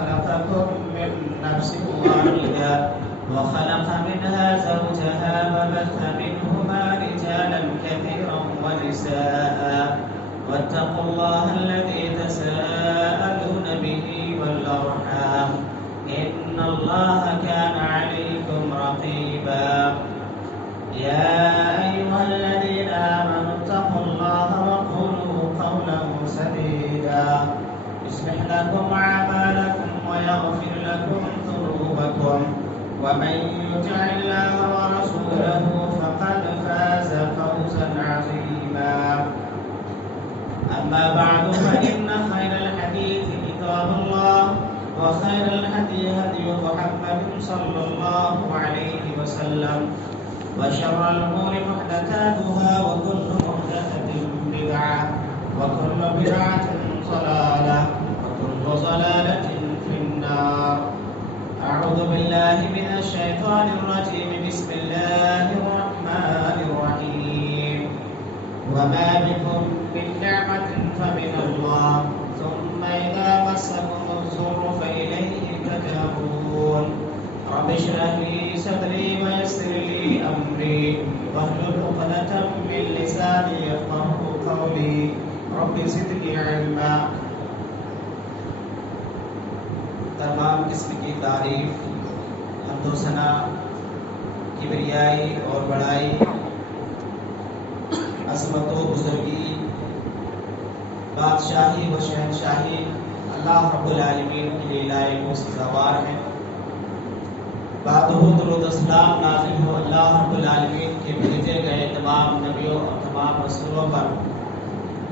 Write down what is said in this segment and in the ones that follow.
خلقكم من نفس واحدة وخلق منها زوجها وبث منهما رجالا كثيرا ونساء واتقوا الله الذي تساءلون به والأرحام إن الله كان عليكم رقيبا يا أيها الذين آمنوا اتقوا الله وقولوا قولا سديدا يصلح لكم أعمالكم ويغفر لكم ذنوبكم ومن يطع الله ورسوله فقد فاز فوزا عظيما أما بعد فإن خير الحديث كتاب الله وخير الهدي هدي محمد صلى الله عليه وسلم وشر الأمور محدثاتها وكل محدثة بدعة وكل بدعة ضلالة وكل ضلالة في النار أعوذ بالله من الشيطان الرجيم بسم الله الرحمن الرحيم وما بكم من نعمة فمن الله ثم إذا مسكم الضر فإليه تجأرون رب اشرح لي صدري ويسر لي أمري واحلل عقدة من لساني يفقهوا قولي رب زدني علما. تمام قسم کی تعریف حمد و ثنا کبریائی اور بڑائی عظمت و بزرگی بادشاہی و شہنشاہی اللہ رب العالمین کے لیے لائق و سزاوار ہیں. بعدہ درود السلام نازل ہو اللہ رب العالمین کے بھیجے گئے تمام نبیوں اور تمام رسولوں پر،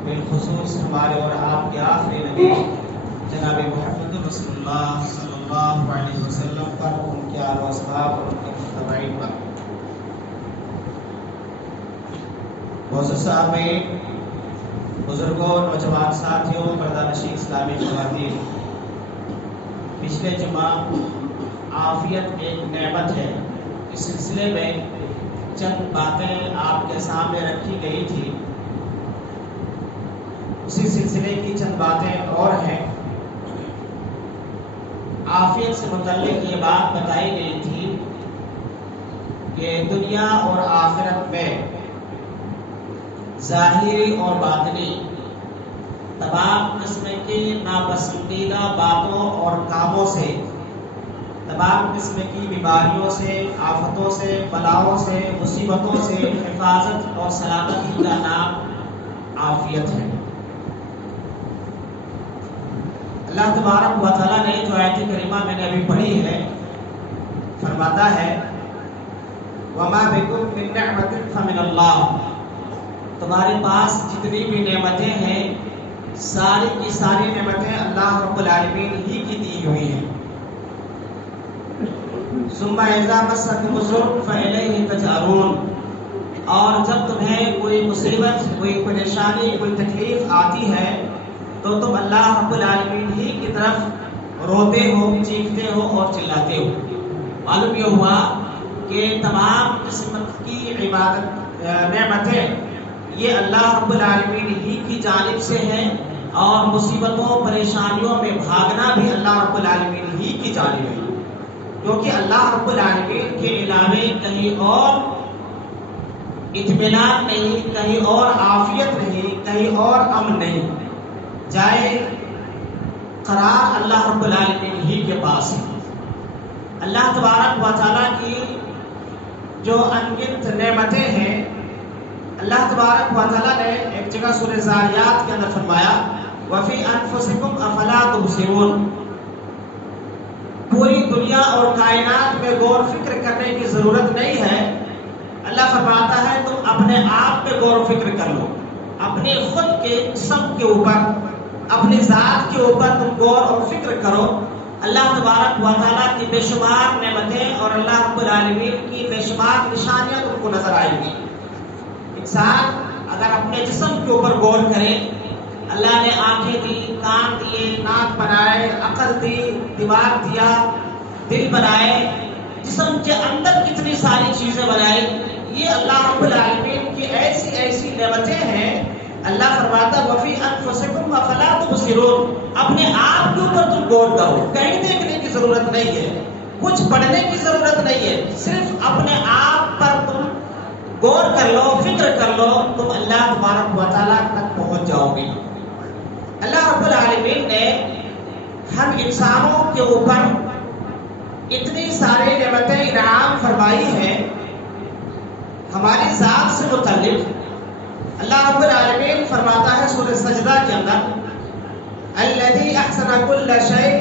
بالخصوص ہمارے اور آپ کے آخری نبی جناب محمد رسول اللہ صلی اللہ علیہ وسلم پر، ان کے آل و اصحاب اور ان کے متبعین پر. معزز سامعین، بزرگوں، نوجوان ساتھیوں، پردہ نشین اسلامی خواتین، پچھلے جمعہ عافیت ایک نعمت ہے، اس سلسلے میں چند باتیں آپ کے سامنے رکھی گئی تھی. اسی سلسلے کی چند باتیں اور ہیں. عافیت سے متعلق یہ بات بتائی گئی تھی کہ دنیا اور آخرت میں ظاہری اور باطنی تمام قسم کی ناپسندیدہ باتوں اور کاموں سے، تمام قسم کی بیماریوں سے، آفتوں سے، بلاؤں سے، مصیبتوں سے حفاظت اور سلامتی کا نام عافیت ہے. اللہ تبارک و تعالیٰ نے جو آیت کریمہ میں نے ابھی پڑھی ہے، فرماتا ہے وَمَا بِكُم مِّن نِّعْمَةٍ فَمِنَ اللَّهِ، تمہارے پاس جتنی بھی نعمتیں ہیں ساری کی ساری نعمتیں اللہ رب العالمین ہی کی دی ہوئی ہیں. ثُمَّ إِذَا مَسَّكُمُ الضُّرُّ فَإِلَيْهِ تَجْأَرُونَ، اور جب تمہیں کوئی مصیبت، کوئی پریشانی، کوئی تکلیف آتی ہے تو تم اللہ رب العالمین ہی کی طرف روتے ہو، چیختے ہو اور چلاتے ہو. معلوم یہ ہوا کہ تمام قسمت کی عبادت نعمتیں یہ اللہ رب العالمین ہی کی جانب سے ہیں، اور مصیبتوں پریشانیوں میں بھاگنا بھی اللہ رب العالمین ہی کی جانب ہے، کیونکہ اللہ رب العالمین کے علاوہ کہیں اور اطمینان نہیں، کہیں اور عافیت نہیں، کہیں اور امن نہیں. جائے قرار اللہ رب العالمین ہی کے پاس ہے. اللہ تبارک و تعالیٰ کی جو انگنت نعمتیں ہیں، اللہ تبارک و تعالیٰ نے ایک جگہ سورہ زاریات کے اندر فرمایا وَفِي أَنفُسِكُمْ أَفَلَا تُبْصِرُونَ، پوری دنیا اور کائنات میں غور فکر کرنے کی ضرورت نہیں ہے. اللہ فرماتا ہے تم اپنے آپ پہ غور و فکر کر لو، اپنے خود کے جسم کے اوپر، اپنی ذات کے اوپر تم غور اور فکر کرو. اللہ تبارک و تعالیٰ کی بے شمار نعمتیں اور اللہ رب العالمین کی بے شمار نشانیاں تم کو نظر آئیں گی. انسان اگر اپنے جسم کے اوپر غور کرے، اللہ نے آنکھیں دی، کان دیے، ناک بنائے، عقل دی، دماغ دیا، دل بنائے، جسم کے اندر کتنی ساری چیزیں بنائی، یہ اللہ رب العالمین کی ایسی ایسی نعمتیں ہیں. اللہ فرماتا وفی انفسکم افلا تبصرون، اپنے آپ کے اوپر پر تم غور کرو. کہیں دیکھنے کی ضرورت نہیں ہے, کچھ پڑھنے کی ضرورت نہیں ہے, صرف اپنے آپ پر تم غور کر لو, فکر کر لو, تم اللہ تبارک و تعالیٰ تک پہنچ جاؤ گے. اللہ رب العالمین نے ہم انسانوں کے اوپر اتنی ساری نعمتیں انعام فرمائی ہیں. ہماری ذات سے متعلق اللہ رب العالمین فرماتا ہے سورہ سجدہ کے اندر, الذی احسن کل شیء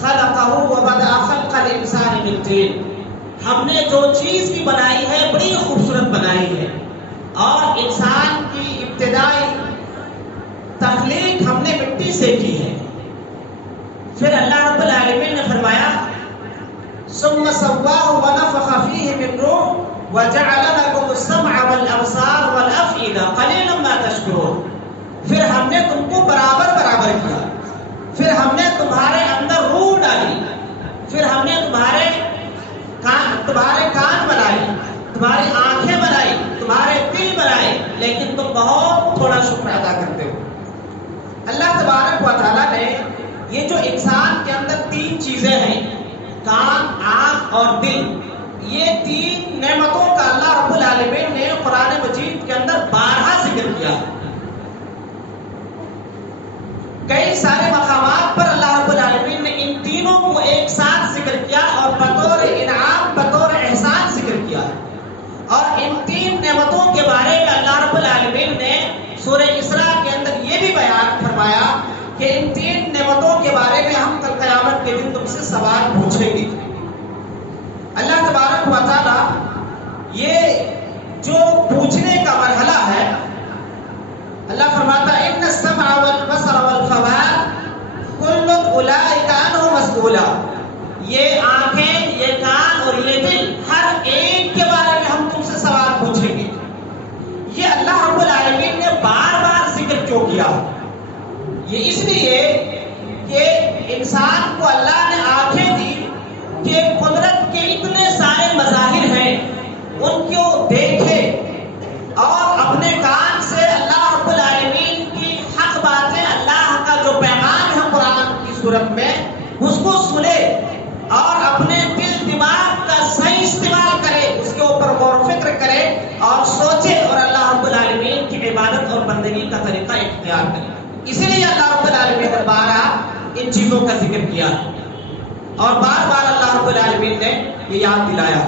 خلقہ وبدأ خلق الانسان من طین. ہم نے جو چیز بھی بنائی ہے بڑی خوبصورت بنائی ہے, اور انسان کی ابتدائی تخلیق ہم نے مٹی سے کی ہے. پھر اللہ رب العالمین نے فرمایا ثم سواہ ونفخ فیہ من روح وجعل لکم السمع والابصار والافئدہ قلیلا ما تشکرون. پھر ہم نے تم کو برابر برابر کیا, پھر ہم نے تمہارے اندر روح ڈالی, پھر ہم نے تمہارے کان بنائے, تمہاری آنکھیں بنائی, تمہارے دل بنائے, لیکن تم بہت تھوڑا شکر ادا کرتے ہو. اللہ تبارک و تعالیٰ نے یہ جو انسان کے اندر تین چیزیں ہیں, کان, آنکھ اور دل, یہ تین نعمتوں کا اللہ رب العالمین نے قرآن مجید کے اندر 12 ذکر کیا. کئی سارے مقامات پر اللہ رب العالمین نے ان تینوں کو ایک ساتھ ذکر کیا اور بطور انعام, بطور احسان ذکر کیا. اور ان تین نعمتوں کے بارے میں اللہ رب العالمین نے سورہ اسراء کے اندر یہ بھی بیان فرمایا کہ ان تین نعمتوں کے بارے میں ہم کل قیامت کے دن تم سے سوال پوچھیں گے. اللہ تبارک و تعالی یہ جو پوچھنے کا مرحلہ ہے, اللہ فرماتا ہے ان السمع والبصر والفؤاد کل اولئک عنہ مسئولا. یہ آنکھیں, یہ کان اور یہ دل, ہر ایک کے بارے میں ہم تم سے سوال پوچھیں گے. یہ اللہ رب العالمین نے بار بار ذکر کیوں کیا؟ یہ اس لیے کہ انسان کو اللہ نے آنکھیں دی کہ قدرت کے اتنے سارے مظاہر ہیں, ان کو دیکھے, اور اپنے کان سے اللہ رب العالمین کی حق باتیں, اللہ کا جو پیغام ہے قرآن کی صورت میں, اس کو سنے اور اپنے دل دماغ کا صحیح استعمال کرے, اس کے اوپر غور و فکر کرے اور سوچے, اور اللہ رب العالمین کی عبادت اور بندگی کا طریقہ اختیار کرے. اسی لیے اللہ رب العالمین نے بار ان چیزوں کا ذکر کیا اور بار بار اللہ رب العالمین نے یہ یاد دلایا.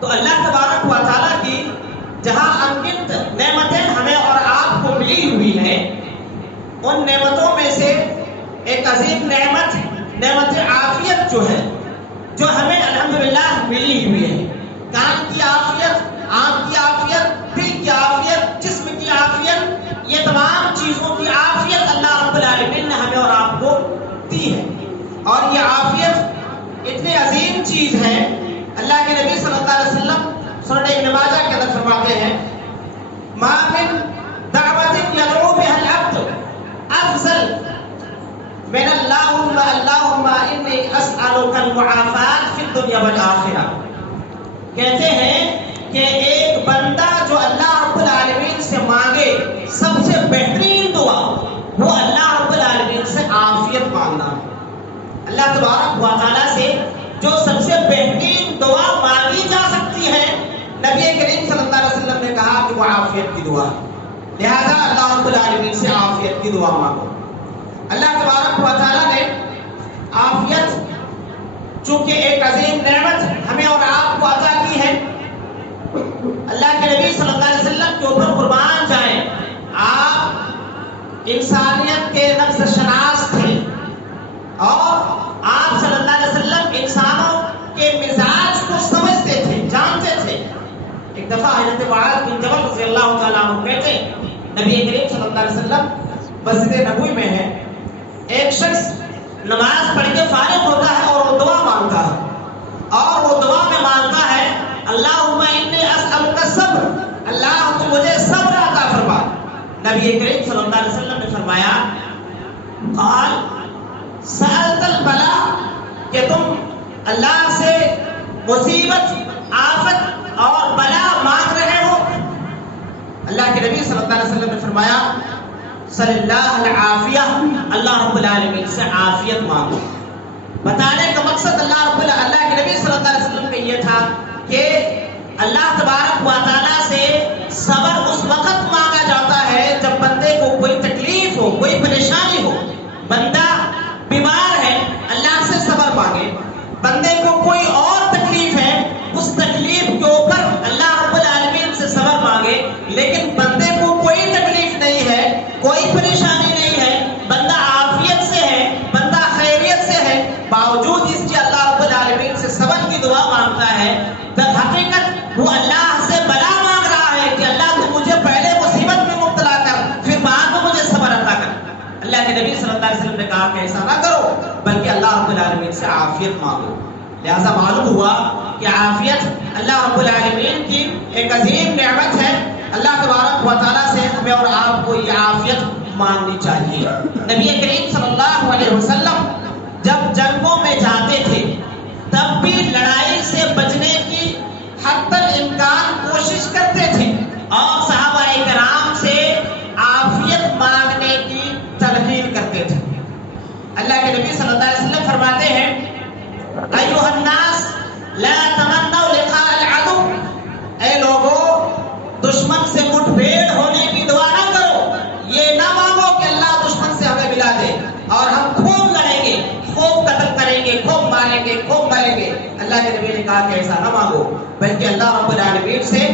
تو اللہ تبارک و تعالیٰ کی جہاں انگنت نعمتیں ہمیں اور آپ کو ملی ہوئی ہیں, ان نعمتوں میں سے ایک عظیم نعمت, نعمت عافیت جو ہے, جو ہمیں الحمدللہ ملی ہوئی ہے. کان کی عافیت, آنکھ کی عافیت, دل کی عافیت, جسم کی عافیت, یہ تمام چیزوں کی عافیت اللہ رب العالمین نے ہمیں اور آپ کو دی ہے. اور یہ عافیت اتنی عظیم چیز ہے, اللہ کے نبی صلی اللہ علیہ وسلم سنن ابن ماجہ کے اندر فرماتے ہیں ما من دعوت يدعو بها العبد افضل من اللهم انی اسألک المعافات فی الدنیا والآخرہ. کہتے ہیں کہ ایک بندہ جو اللہ رب العالمین سے مانگے سب سے بہترین دعا وہ اللہ رب العالمین سے عافیت مانگنا. اللہ تبارک و تعالیٰ سے جو سب سے بہترین دعا مانگی جا سکتی ہے, نبی کریم صلی اللہ علیہ وسلم نے کہا کہ وہ عافیت کی دعا. لہذا اللہ رب العالمین سے عافیت کی دعا مانگو. اللہ تبارک و تعالیٰ نے عافیت چونکہ ایک عظیم نعمت ہمیں اور آپ کو عطا کی ہے, اللہ کے نبی صلی اللہ علیہ وسلم کے اوپر قربان جائیں, آپ انسانیت کے نفس شناس تھے اور آپ صلی اللہ علیہ وسلم انسانوں کے مزاج کو سمجھتے تھے, جانتے تھے. ایک دفعہ حضرت معاذ بن جبل رضی اللہ تعالیٰ عنہ کہتے نبی کریم صلی اللہ علیہ وسلم مسجد نبوی میں ہے, ایک شخص نماز پڑھ کے فارغ ہوتا ہے اور وہ دعا مانگتا ہے, اور وہ دعا میں مانگتا ہے اللہم انی اسألک الصبر, اللہ تو مجھے صبر عطا فرما. نبی کریم صلی اللہ علیہ وسلم نے فرمایا قال سألت البلاء, کہ تم اللہ سے مصیبت, آفت اور بلا مانگ رہے ہو. اللہ کے نبی صلی اللہ علیہ وسلم نے فرمایا صلی اللہ العافیہ، اللہ رب العالمین سے عافیت مانگو۔ بتانے کا مقصد اللہ کے نبی صلی اللہ علیہ وسلم کا یہ تھا کہ اللہ تبارک و تعالیٰ سے صبر اس وقت مانگا جاتا ہے جب بندے کو کوئی تکلیف ہو، کوئی پریشانی ہو، بندہ بیمار ہے، اللہ سے صبر مانگے۔ بندے کو کوئی اور تکلیف ہے، اس تکلیف کے اوپر اللہ رب العالمین سے صبر مانگے۔ لیکن بندے کو کوئی تکلیف نہیں ہے، کوئی پریشانی نہیں ہے، بندہ عافیت سے ہے، بندہ خیریت سے ہے، باوجود اس کے اللہ رب العالمین سے صبر کی دعا مانگتا ہے۔ در حقیقت وہ اللہ سے بلا مانگ رہا ہے کہ اللہ تو مجھے پہلے مصیبت میں مبتلا کر، پھر بعد میں مجھے صبر عطا کر۔ اللہ کے نبی صلی اللہ علیہ وسلم نے کہا کہ ایسا نہ کرو، بلکہ اللہ رب العالمین سے عافیت مانگو۔ لہذا معلوم ہوا کہ عافیت اللہ رب العالمین کی ایک عظیم نعمت ہے۔ اللہ تبارک و تعالیٰ سے ہمیں اور آپ کو یہ عافیت مانگنی چاہیے۔ نبی کریم صلی اللہ علیہ وسلم جب جنگوں میں جاتے تھے تب بھی لڑائی سے بچنے کی حتی الامکان کوشش کرتے تھے اور صحابہ کرام سے عافیت مانگنے کی تلقین کرتے تھے۔ اللہ کے نبی صلی اللہ علیہ وسلم فرماتے ہیں ایھا الناس لا تمنوا لقاء العدو، اے لوگو دشمن سے مٹ بھیڑ ہونے کی دعا نہ کرو، یہ نہ مانگو کہ اللہ دشمن سے ہمیں ملا دے اور ہم خوب لڑیں گے، خوب قتل کریں گے، خوب ماریں گے، خوب مریں گے۔ اللہ کے نبی نے کہا کہ ایسا نہ مانگو، بلکہ اللہ رب العالمین سے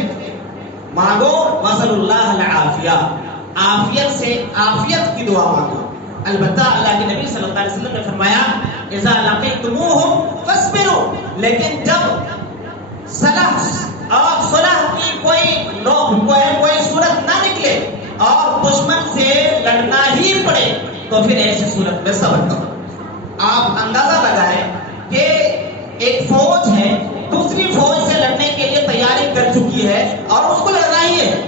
مانگو وصل اللہ العافیہ، عافیت سے عافیت کی دعا مانگو۔ البتہ اللہ کے نبی صلی اللہ علیہ وسلم نے فرمایا اذا لقیتموہم فاصبروا، لیکن جب صلح کی کوئی صورت نہ نکلے اور دشمن سے لڑنا ہی پڑے تو پھر ایسی صورت میں صبر کرو۔ آپ اندازہ لگائیں کہ ایک فوج ہے دوسری فوج سے لڑنے کے لیے تیاری کر چکی ہے اور اس کو لڑنا ہی ہے۔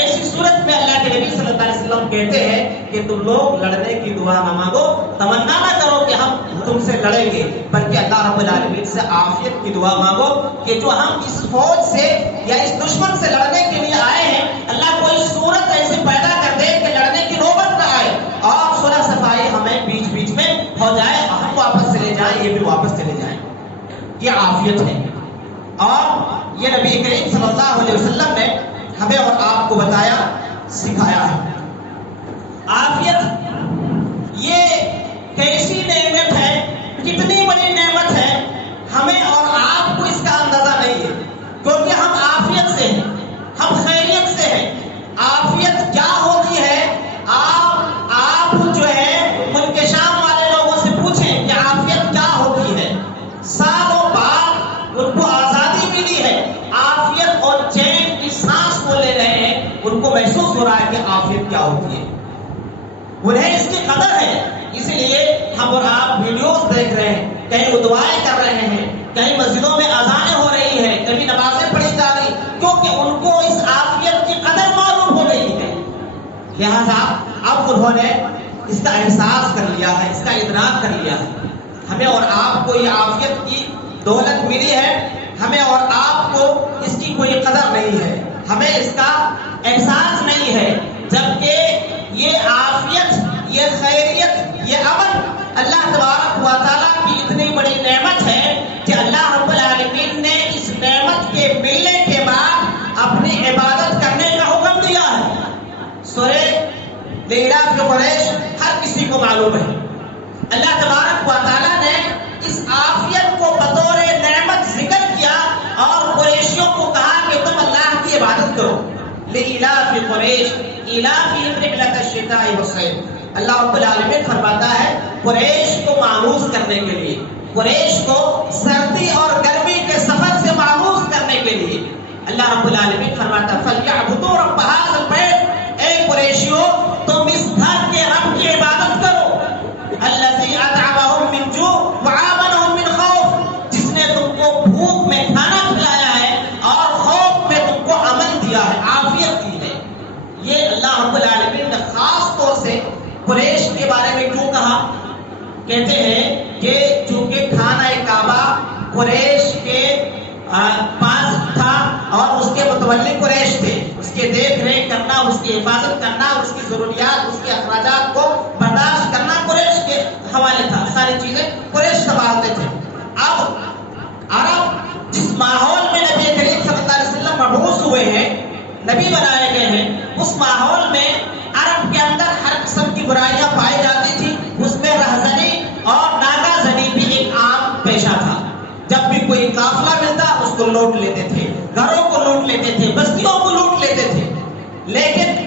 ایسی صورت میں اللہ کے نبی صلی اللہ علیہ وسلم کہتے ہیں کہ تم لوگ لڑنے کی دعا نہ مانگو، تمنا نہ کرو کہ ہم تم سے لڑیں گے، بلکہ اللہ رب العالمین سے عافیت کی دعا مانگو کہ جو ہم اس فوج سے یا اس دشمن سے لڑنے کے لیے آئے ہیں، اللہ کوئی صورت ایسی پیدا کر دے کہ لڑنے کی نوبت نہ آئے اور صلح صفائی ہمیں بیچ بیچ میں ہو جائے اور ہم واپس چلے جائیں، یہ بھی واپس چلے جائیں۔ یہ عافیت ہے اور یہ نبی کریم صلی اللہ علیہ وسلم نے ہمیں اور آپ کو بتایا، سکھایا ہے۔ عافیت یہ کیسی نعمت ہے، کتنی بڑی نعمت ہے، ہمیں اور آپ کو اس کا اندازہ نہیں ہے، کیونکہ ہم عافیت سے ہیں، ہم خیریت سے ہیں۔ عافیت کیا ہوتی ہے؟ آپ جو ہے ملک شام والے لوگوں سے پوچھیں کہ عافیت کیا ہوتی ہے۔ سالوں بعد ان کو آزادی ملی ہے، عافیت اور چین کی سانس کو لے رہے ہیں، ان کو محسوس ہو رہا ہے کہ عافیت کیا ہوتی ہے، انہیں اس کی قدر ہے۔ اس لیے ہم اور آپ ویڈیوز دیکھ رہے ہیں، کہیں وہ دعائیں کر رہے ہیں، کہیں مسجدوں میں اذانیں ہو رہی ہیں، کبھی نمازیں پڑھی جا رہی، کیونکہ ان کو اس عافیت کی قدر معلوم ہو گئی ہے۔ لہذا اب انہوں نے اس کا احساس کر لیا ہے، اس کا ادراک کر لیا ہے۔ ہمیں اور آپ کو یہ عافیت کی دولت ملی ہے، ہمیں اور آپ کو اس کی کوئی قدر نہیں ہے، ہمیں اس کا احساس نہیں ہے، جبکہ یہ عافیت، یہ خیریت، یہ امن اللہ تبارک و تعالیٰ کی اتنی بڑی نعمت ہے کہ اللہ رب العالمین نے اس نعمت کے ملنے کے بعد اپنی عبادت کرنے کا حکم دیا ہے۔ سورہ لإلاف قریش ہر کسی کو معلوم ہے۔ اللہ تبارک و تعالیٰ نے اس عافیت کو بطور نعمت ذکر کیا اور قریشیوں کو کہا کہ تم اللہ کی عبادت کرو۔ لإلاف قریش إيلافهم رحلة الشتاء والصيف، اللہ رب العالمین فرماتا ہے قریش کو مانوس کرنے کے لیے، قریش کو سردی اور گرمی کے سفر سے مانوس کرنے کے لیے اللہ رب العالمین فرماتا ہے فَلْيَعْبُدُوا رَبَّ هَٰذَا الْبَيْتِ، اے قریشیو تم اس گھر کے رب کی عبادت کرو، الَّذِي أَطْعَمَهُم مِّن جُوعٍ وَآمَنَهُم مِّن خَوْفٍ، جس نے تم کو بھوک میں کھانا کھلایا ہے اور خوف میں تم کو امن دیا ہے، عافیت دی ہے۔ یہ اللہ رب العالمین نے خاص طور سے قریش کے بارے میں کیوں کہا؟ کہتے ہیں کہ چونکہ خانہ کعبہ قریش کے پاس تھا اور اس کے متولی قریش تھے، اس کے دیکھ ریکھ کرنا، اس کی حفاظت کرنا، اس کی ضروریات، اس کے اخراجات کو برداشت کرنا قریش کے حوالے تھا. ساری چیزیں قریش سنبھالتے تھے. اب عرب جس ماحول میں نبی کریم صلی اللہ علیہ وسلم مبعوث ہوئے ہیں، نبی بنائے گئے ہیں، اس ماحول میں عرب کے اندر ہر قسم کی برائیاں پائی جاتی تھی. اس میں رہزنی اور ناگا زنی بھی ایک عام پیشہ تھا. جب بھی کوئی قافلہ ملتا اس کو لوٹ لیتے تھے، گھروں کو لوٹ لیتے تھے، بستیوں کو لوٹ لیتے تھے. لیکن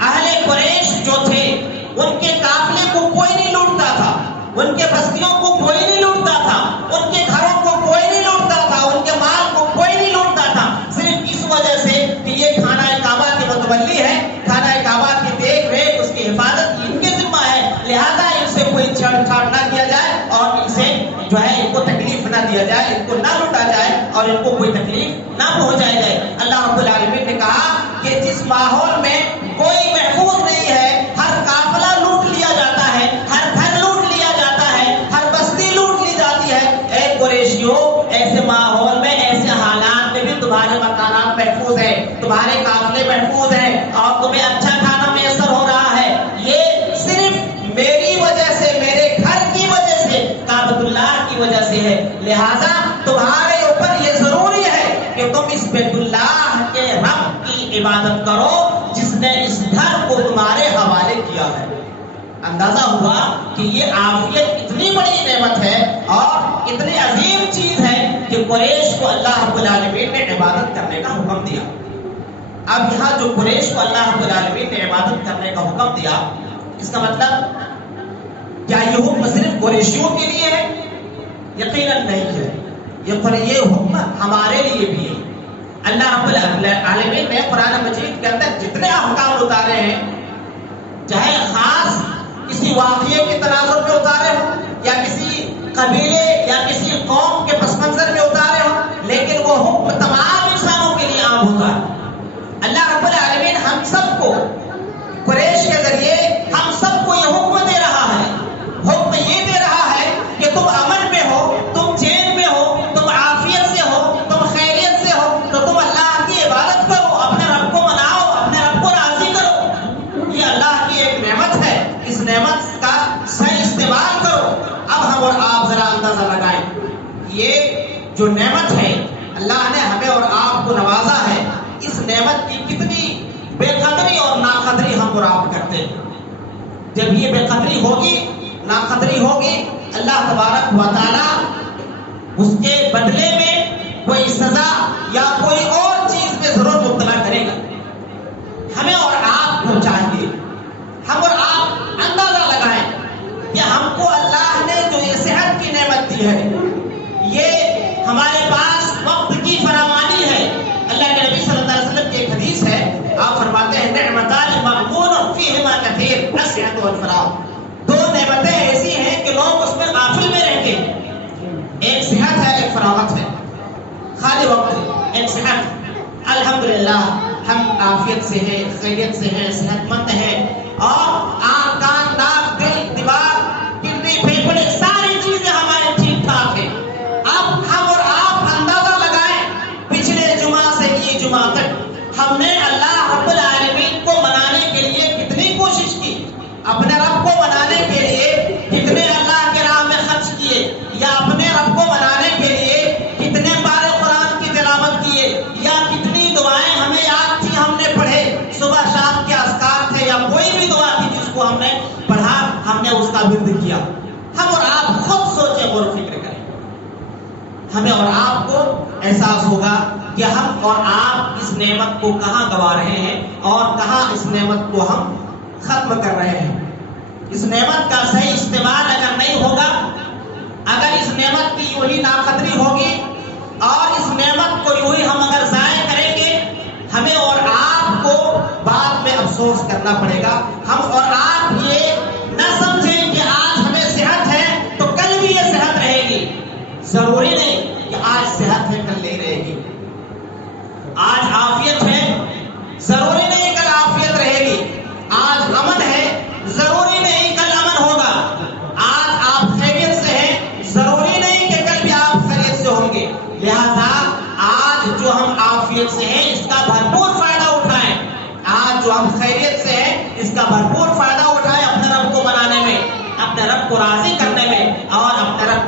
اہل قریش جو تھے ان کے قافلے کو کوئی نہیں لوٹتا تھا، ان کے بستیوں کو کوئی نہیں لوٹتا تھا، ان کے گھروں کو کوئی نہیں لوٹتا تھا، ان کے مال کو کوئی نہیں لوٹتا تھا. صرف اس وجہ سے کہ یہ خانہ کعبہ کے متولی ہے، خانہ کعبہ کی دیکھ ریکھ، اس کی حفاظت ان کے ذمہ ہے. لہذا ان سے کوئی چھیڑ چھاڑ نہ کیا جائے اور ان سے جو ہے ان کو تکلیف نہ دیا جائے، ان کو نہ لوٹا جائے اور ان کو کوئی تکلیف نہ پہنچائی جائے. اللہ رب العالمین نے کہا کہ جس ماحول میں کوئی محفوظ نہیں ہے، ہر قافلہ لوٹ لیا جاتا ہے، ہر گھر لوٹ لیا جاتا ہے، ہر بستی لوٹ لی جاتی ہے، اے قریشیوں ایسے ماحول میں، ایسے حالات میں بھی تمہارے مکانات محفوظ ہیں، تمہارے قافلے محفوظ ہیں اور تمہیں اچھا کھانا میسر ہو رہا ہے. یہ صرف میری وجہ سے، میرے گھر کی وجہ سے، کعبۃ اللہ کی وجہ سے ہے. لہذا تمہارے اوپر یہ ضروری ہے کہ تم اس بیت اللہ کے رب کی عبادت کرو جس نے اس گھر کو تمہارے حوالے کیا ہے. اندازہ ہوا کہ یہ عافیت اتنی بڑی نعمت ہے اور اتنی عظیم چیز ہے کہ قریش کو اللہ رب العالمین نے عبادت کرنے کا حکم دیا. اب یہاں جو قریش کو اللہ رب العالمین نے عبادت کرنے کا حکم دیا، اس کا مطلب کیا یہ حکم صرف قریشیوں کے لیے ہے؟ یقیناً نہیں ہے. یہ حکم ہمارے لیے بھی ہے. اللہ رب العالمین نے قرآن مجید کے اندر جتنے احکام اتارے ہیں، چاہے خاص کسی واقعے کے تناظر میں اتارے ہوں یا کسی قبیلے یا کسی قوم کے پس منظر میں اتارے ہوں، لیکن وہ حکم تمام انسانوں کے لیے عام ہوتا ہے. اللہ رب العالمین ہم سب کو قریش کے ذریعے ہم سب کو یہ حکم دے رہا ہے. حکم یہ دے رہا ہے کہ تم امن میں ہو، تم چین میں ہو، تم عافیت سے ہو، تم خیریت سے ہو، تو تم اللہ کی عبادت کرو، اپنے رب کو مناؤ، اپنے رب کو راضی کرو. یہ اللہ کی ایک نعمت ہے، اس نعمت کا صحیح استعمال کرو. اب ہم اور آپ ذرا اندازہ لگائیں، یہ جو نعمت ہے اللہ نے ہمیں اور آپ کو نوازا ہے، اس نعمت کی کتنی بے قدری اور ناقدری ہم اور آپ کرتے ہیں. جب یہ بے قدری ہوگی، ناقدری ہوگی، اللہ تبارک و تعالی اس کے بدلے میں کوئی سزا یا کوئی اور چیز میں ضرور مبتلا کرے گا. ہمیں اور آپ کو چاہیے، ہم اور آپ اندازہ لگائیں کہ ہم کو اللہ نے جو یہ صحت کی نعمت دی ہے، یہ ہمارے پاس وقت کی فراوانی ہے. اللہ کے نبی صلی اللہ علیہ وسلم کی ایک حدیث ہے، آپ فرماتے ہیں نعمتان مغبون فیہما کثیر الصحۃ والفراغ. دو نعمتیں ایسی ہیں کہ لوگ اس میں غافل میں رہتے ہیں. ایک صحت ہے، ایک فراغت ہے، خالی وقت ہے. ایک صحت، الحمدللہ ہم عافیت سے ہیں، خیریت سے ہیں، صحت مند ہیں اور آنکھ کان ناک دل دماغ کڈنی پھیپھڑے ساری چیزیں ہمارے ٹھیک ٹھاک ہیں. اب ہم اور آپ اندازہ لگائیں، پچھلے جمعہ سے یہ جمعہ تک ہم نے اللہ رب العالمین کو منانے کے لیے کتنی کوشش کی، اپنے رب کو منانے کے لیے کتنے اللہ کے راہ میں خرچ کیے، یا اپنے رب کو منانے کے لیے کتنے پارے قرآن کی تلاوت کیے، یا کتنی دعائیں ہمیں یاد تھی ہم نے پڑھے، صبح شام کے اذکار تھے یا کوئی بھی دعا تھی جس کو ہم نے پڑھا، ہم نے اس کا ورد کیا. ہم اور آپ خود سوچیں، غور و فکر کریں. ہمیں اور آپ کو احساس ہوگا کہ ہم اور آپ اس نعمت کو کہاں گوا رہے ہیں اور کہاں اس نعمت کو ہم ختم کر رہے ہیں. اس نعمت کا صحیح استعمال اگر نہیں ہوگا، اگر اس نعمت کی یوں ہی ناقدری ہوگی اور اس نعمت کو یوں ہی ہم اگر ضائع کریں گے، ہمیں اور آپ کو بعد میں افسوس کرنا پڑے گا. ہم اور آپ یہ نہ سمجھیں کہ آج ہمیں صحت ہے تو کل بھی یہ صحت رہے گی. ضروری نہیں کہ آج صحت ہے کل نہیں رہے گی. آج عافیت ہے، ضروری نہیں کل عافیت رہے گی. آج امن ہے، ضروری نہیں کل امن ہوگا. آج آپ خیریت سے ہیں، ضروری نہیں کہ کل بھی آپ خیریت سے ہوں گے. لہذا آج جو ہم عافیت سے ہیں اس کا بھرپور فائدہ اٹھائیں.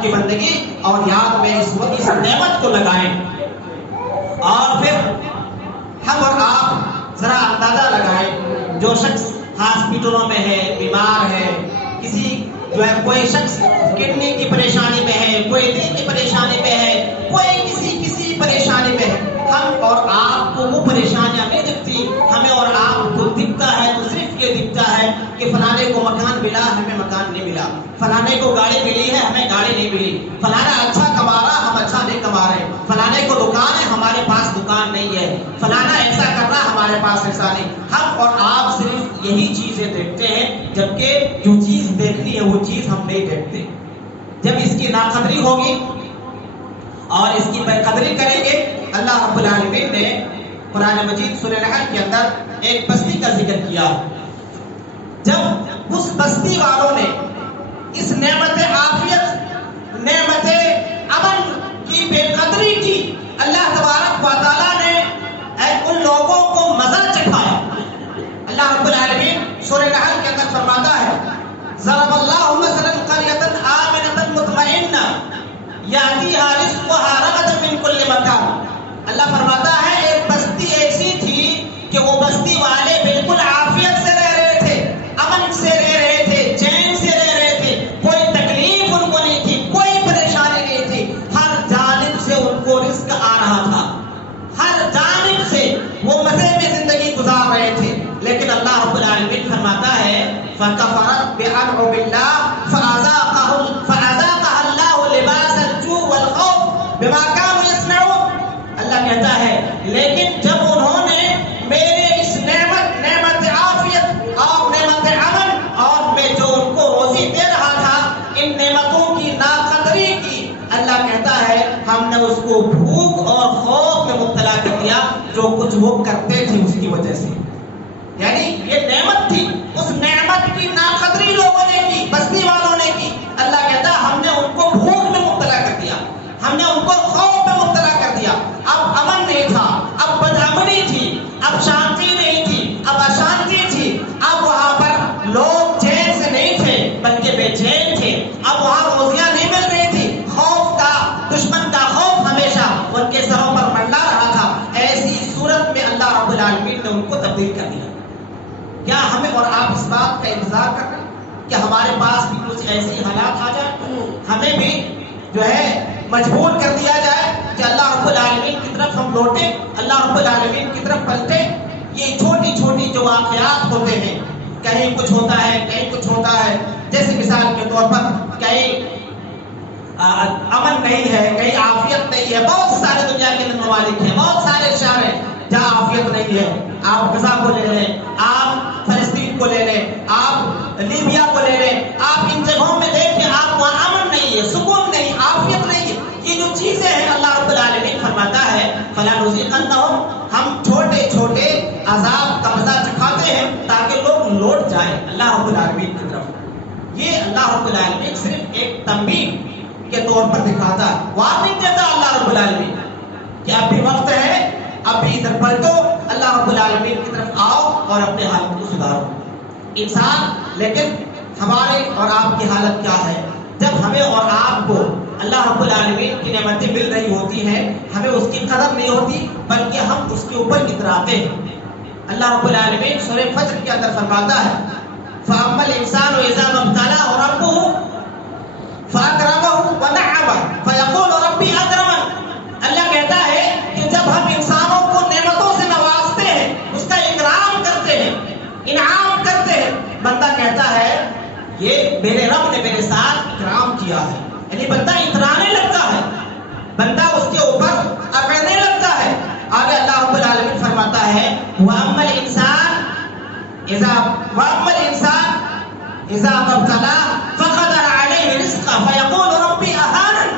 کی بندگی اور یاد میں اس نعمت کو لگائیں. اور پھر ہم اور آپ ذرا اندازہ لگائیں، جو شخص ہاسپٹلوں میں ہے، بیمار ہے، کسی جو ہے کوئی شخص کڈنی کی پریشانی میں ہے، کوئی دل کی پریشانی میں ہے، کوئی کسی پریشانی میں ہے، ہم اور آپ کو وہ پریشانیاں نہیں دکھتی. ہمیں اور آپ کو دکھتا ہے تو صرف یہ دکھتا ہے کہ فلانے کو مکان ملا، ہمیں مکان نہیں ملا، فلانے کو گاڑی ملی ہے، ہمیں گاڑی نہیں ملی، فلانا اچھا کما رہا، ہم اچھا نہیں کما رہے، فلانے کو دکان ہے، ہمارے پاس دکان نہیں ہے، فلانا ایسا کر رہا، ہمارے پاس ایسا نہیں. ہم اور آپ صرف یہی چیزیں دیکھتے ہیں، جبکہ جو چیز دیکھنی ہے وہ چیز ہم نہیں دیکھتے. جب اس کی ناقدری ہوگی اور اس کی بے قدری کریں گے. اللہ رب العالمین نے قرآن مجید سورہ نحل کے اندر ایک بستی کا ذکر کیا. جب اس بستی والوں نے اس نعمت عافیت، نعمت امن کی بے قدری کی، اللہ تبارک و تعالیٰ نے ان لوگوں کو مزہ چکھایا. اللہ رب العالمین سورہ نحل کے اندر فرماتا ہے، ضرب اللہ مثلا قریۃ آمنۃ مطمئنہ یأتیہا رزقہا رغدا من کل مکان. اللہ فرماتا ہے ایک بستی ایسی تھی کہ وہ بستی والے بالکل عافیت سے رہ رہے تھے، امن سے رہ رہے تھے، چین سے رہ رہے تھے، کوئی تکلیف ان کو نہیں تھی، کوئی پریشانی نہیں تھی، ہر جانب سے ان کو رزق آ رہا تھا، ہر جانب سے وہ مزے میں زندگی گزار رہے تھے. لیکن اللہ رب العالمین فرماتا ہے فَكَفَرَتْ بِأَنْعُمِ اللَّهِ فَأَذَاقَهَا اللَّهُ لِبَاسَ الْجُوعِ وَالْخَوْفِ بِمَا كَانُوا يَصْنَعُونَ. اللہ کہتا ہے لیکن جب انہوں نے میرے اس نعمت عافیت اور نعمت امن اور میں جو ان کو روزی دے رہا تھا، ان نعمتوں کی ناقدری کی، اللہ کہتا ہے ہم نے اس کو بھوک اور خوف میں مبتلا کر دیا، جو کچھ وہ کرتے تھے اس کی وجہ سے. یعنی یہ نعمت تھی، اس نعمت کی ناقدری لوگوں نے کی، بستی والوں نے کی. اللہ کہتا ہے ہم نے ان کو بھوک میں مبتلا کر دیا، ہم نے ان کو خوف میں مبتلا کر دیا. اب امن نہیں تھا، اب بدامنی تھی، اب شانتی نہیں تھی، اب اشانتی تھی. اب وہاں پر لوگ چین سے نہیں تھے بلکہ بے چین تھے. اب وہاں روزیاں نہیں مل رہی تھی، خوف کا، دشمن کا خوف ہمیشہ ان کے سروں پر منڈلا رہا تھا. ایسی صورت میں اللہ رب العالمین نے ان کو تبدیل کر دیا. کیا ہمیں اور آپ اس بات کا انتظار کر رہے ہیں کہ ہمارے پاس بھی کچھ ایسی حالات آ جائیں، ہمیں بھی جو ہے مجبور کر دیا جائے کہ اللہ رب العالمین کی طرف ہم لوٹیں، اللہ رب العالمین کی طرف پلٹیں؟ یہ چھوٹی چھوٹی جو واقعات ہوتے ہیں، کہیں کچھ ہوتا ہے کہیں کچھ ہوتا ہے، جیسے مثال کے طور پر کہیں امن نہیں ہے، کہیں عافیت نہیں ہے. بہت سارے دنیا کے ممالک ہیں، بہت سارے شہر ہیں جہاں عافیت نہیں ہے. آپ غزہ کو لے لیں، آپ فلسطین کو لے لیں، آپ لیبیا کو لے لیں، آپ ان جگہوں میں دیکھیں آپ وہاں امن نہیں ہے، سکون نہیں، عافیت نہیں ہے. یہ جو چیزیں ہیں اللہ رب العالمین فرماتا ہے فَلَنُذِيقَنَّهُمْ، ہم چھوٹے چھوٹے عذاب کا مزہ چکھاتے ہیں تاکہ لوگ لوٹ جائیں اللہ رب العالمین کی طرف. یہ اللہ رب العالمین صرف ایک تنبیہ کے طور پر دکھاتا ہے، وارننگ دیتا اللہ رب العالمین کہ اب بھی وقت ہے، اب بھی ادھر پلٹو، اللہ رب العالمین کی طرف آؤ اور اپنے حالت کو سدھارو. انسان لیکن ہمارے اور آپ کی حالت کیا ہے؟ جب ہمیں اور آپ کو اللہ رب العالمین کی نعمتیں مل رہی ہوتی ہیں، ہمیں اس کی قدر نہیں ہوتی بلکہ ہم اس کے اوپر اتراتے ہیں. اللہ رب العالمین سورہ فجر کے اندر فرماتا ہے فَأَمَّا الْإِنسَانُ إِذَا مَا ابْتَلَاهُ رَبُّهُ فَأَكْرَمَهُ وَنَعَّمَهُ فَيَقُولُ رَبِّي أَكْرَمَنِ. اللہ کہتا ہے کہ جب ہم انسانوں کو نعمتوں سے نوازتے ہیں، اس کا اکرام کرتے ہیں، انعام کرتے ہیں، بندہ کہتا ہے یہ میرے رب نے میرے ساتھ اکرام کیا ہے. یعنی بندہ اترانے لگتا ہے، بندہ اس کے اوپر اکڑنے لگتا ہے. آگے اللہ رب العالمین فرماتا ہے وَأَمَّا الْإِنسَانُ إِذَا مَا ابْتَلَاهُ فَقَدَرَ عَلَيْهِ رِزْقَهُ فَيَقُولُ رَبِّي أَهَانَنِ.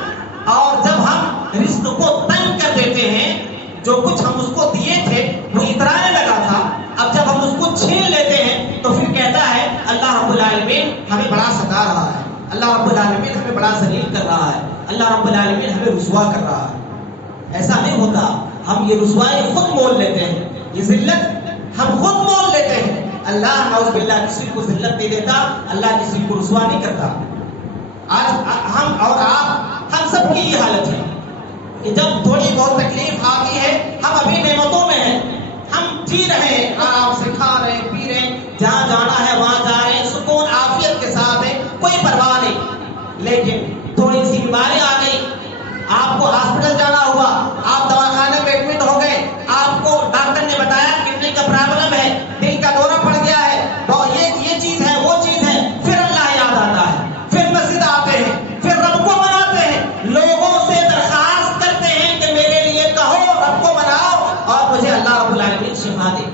اور جب ہم رزق کو تنگ کر دیتے ہیں، جو کچھ ہم اس کو دیے تھے وہ اترانے لگا تھا، اب جب ہم اس کو چھین لیتے ہیں تو پھر کہتا ہے اللہ رب العالمین ہمیں بڑا ستا رہا ہے، اللہ رب العالمین ہمیں بڑا ذلیل کر رہا ہے، اللہ رب العالمین ہمیں رسوا کر رہا ہے. ایسا نہیں ہوتا. ہم یہ رسوائی خود مول لیتے ہیں، یہ ذلت ہم خود مول لیتے ہیں. اللہ نعوذ باللہ کسی کو ذلت نہیں دیتا، اللہ کسی کو رسوا نہیں کرتا. آج ہم اور آپ ہم سب کی یہ حالت ہے کہ جب تھوڑی بہت تکلیف آتی ہے ہم ابھی نعمتوں میں ہیں، ہم جی رہے ہیں، آرام سے کھا رہے ہیں، پی رہے ہیں، جہاں جانا ہے وہاں جا رہے ہیں، سکون عافیت کے ساتھ ہے، کوئی پرواہ نہیں۔ لیکن تھوڑی سی بیماری آ گئی، آپ کو ہاسپٹل جانا ہوا، آپ دواخانے میں ایڈمٹ ہو گئے، آپ کو ڈاکٹر نے بتایا کڈنی کا پرابلم ہے، دل کا دورہ پڑ گیا ہے، یہ چیز ہے، وہ چیز ہے، پھر اللہ یاد آتا ہے، پھر مسجد آتے ہیں، پھر رب کو مناتے ہیں، لوگوں سے درخواست کرتے ہیں کہ میرے لیے کہو، رب کو مناؤ اور مجھے اللہ رب العالمین شفا دے۔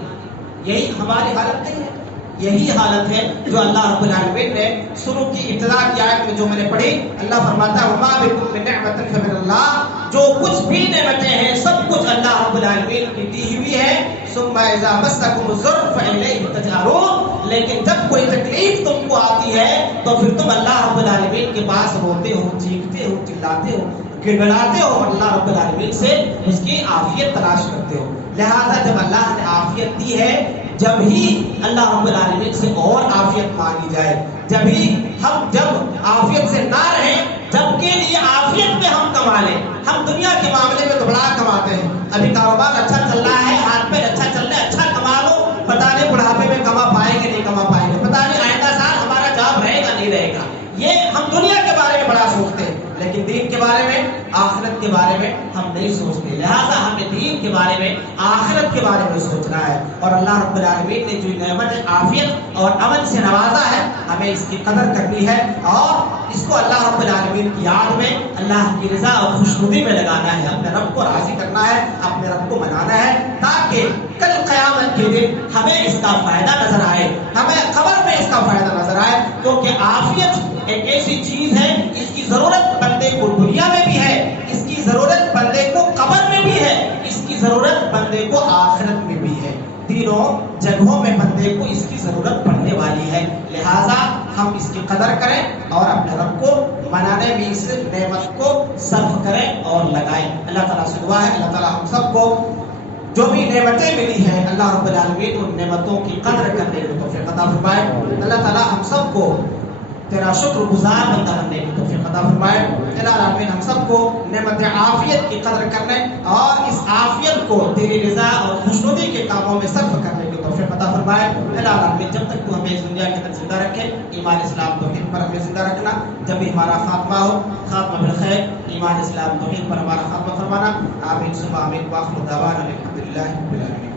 یہی ہماری حالت نہیں ہے، یہی حالت ہے جو اللہ رب العالمین نے شروع کی ابتدا کی آیت میں جو میں نے پڑھی، اللہ فرماتا ہے وما بکم من نعمت فمن اللہ، جو کچھ بھی نعمتیں ہیں سب کچھ اللہ رب العالمین کی دی ہوئی ہے، ثم اذا مسکم الضر فالیہ تجارون، لیکن جب کوئی تکلیف تم کو آتی ہے تو پھر تم اللہ رب العالمین کے پاس روتے ہو، چیختے ہو، چلاتے ہو، گڑگڑاتے ہو، اللہ رب العالمین سے اس کی عافیت تلاش کرتے ہو۔ لہذا جب اللہ نے عافیت دی ہے، جب ہی اللہ رب العالمین سے اور عافیت مانگی جائے، جب ہی ہم جب عافیت سے نہ رہیں، جب کے لیے عافیت میں ہم کما لیں۔ ہم دنیا کے معاملے میں تو بڑا کماتے ہیں، ابھی کاروبار اچھا چل رہا ہے، ہاتھ پہ اچھا چل رہا ہے، اچھا کما لو، پتہ نہیں بڑھاپے میں کما پائیں گے نہیں کما پائیں گے، پتہ نہیں آئندہ سال ہمارا جاب رہے گا نہیں رہے گا۔ یہ ہم دنیا کے بارے میں بڑا سوچتے ہیں، لیکن دین کے بارے میں، آخرت کے بارے میں ہم نہیں سوچتے۔ لہذا ہمیں دین کے بارے میں، آخرت کے بارے میں سوچنا ہے، اور اللہ رب العالمین نے جو نعمت عافیت اور امن سے نوازا ہے ہمیں اس کی قدر کرنی ہے، اور اس کو اللہ رب العالمین کی یاد میں، اللہ کی رضا اور خوشنودی میں لگانا ہے، اپنے رب کو راضی کرنا ہے، اپنے رب کو منانا ہے، تاکہ کل قیامت کے دن ہمیں اس کا فائدہ نظر آئے، ہمیں قبر میں اس کا فائدہ نظر آئے، کیونکہ عافیت ایک ایسی چیز ہے، اس کی ضرورت بندے کو دنیا میں بھی ہے، اس کی ضرورت بندے کو قبر میں بھی ہے، اس کی ضرورت بندے کو آخرت میں بھی ہے، تینوں جگہوں میں بندے کو اس کی ضرورت پڑنے والی ہے۔ لہذا ہم اس کی قدر کریں اور اپنے رب کو منانے میں اس نعمت کو صرف کریں اور لگائیں۔ اللہ تعالیٰ سے دعا ہے اللہ تعالیٰ ہم سب کو جو بھی نعمتیں ملی ہیں اللہ رب العالمین ان نعمتوں کی قدر کرنے کی توفیق عطا فرمائے۔ اللہ تعالیٰ ہم سب کو تیرا شکر گزار بندہ بننے کی توفیق عطا فرمائے۔ الہ العالمین ہم سب کو نعمت عافیت کی قدر کرنے اور اس عافیت کو تیری رضا اور خوشنودی کے کاموں میں صرف کرنے کی توفیق عطا فرمائے۔ الہ العالمین جب تک تو ہمیں اس دنیا کے اندر زندہ رکھے، ایمان اسلام توحید پر ہمیں زندہ رکھنا، جب بھی ہمارا خاتمہ ہو خاتمہ بالخیر، ایمان اسلام توحید پر ہمارا خاتمہ فرمانا۔ آمین ثم آمین، وآخر دعوانا الحمدللہ رب العالمین۔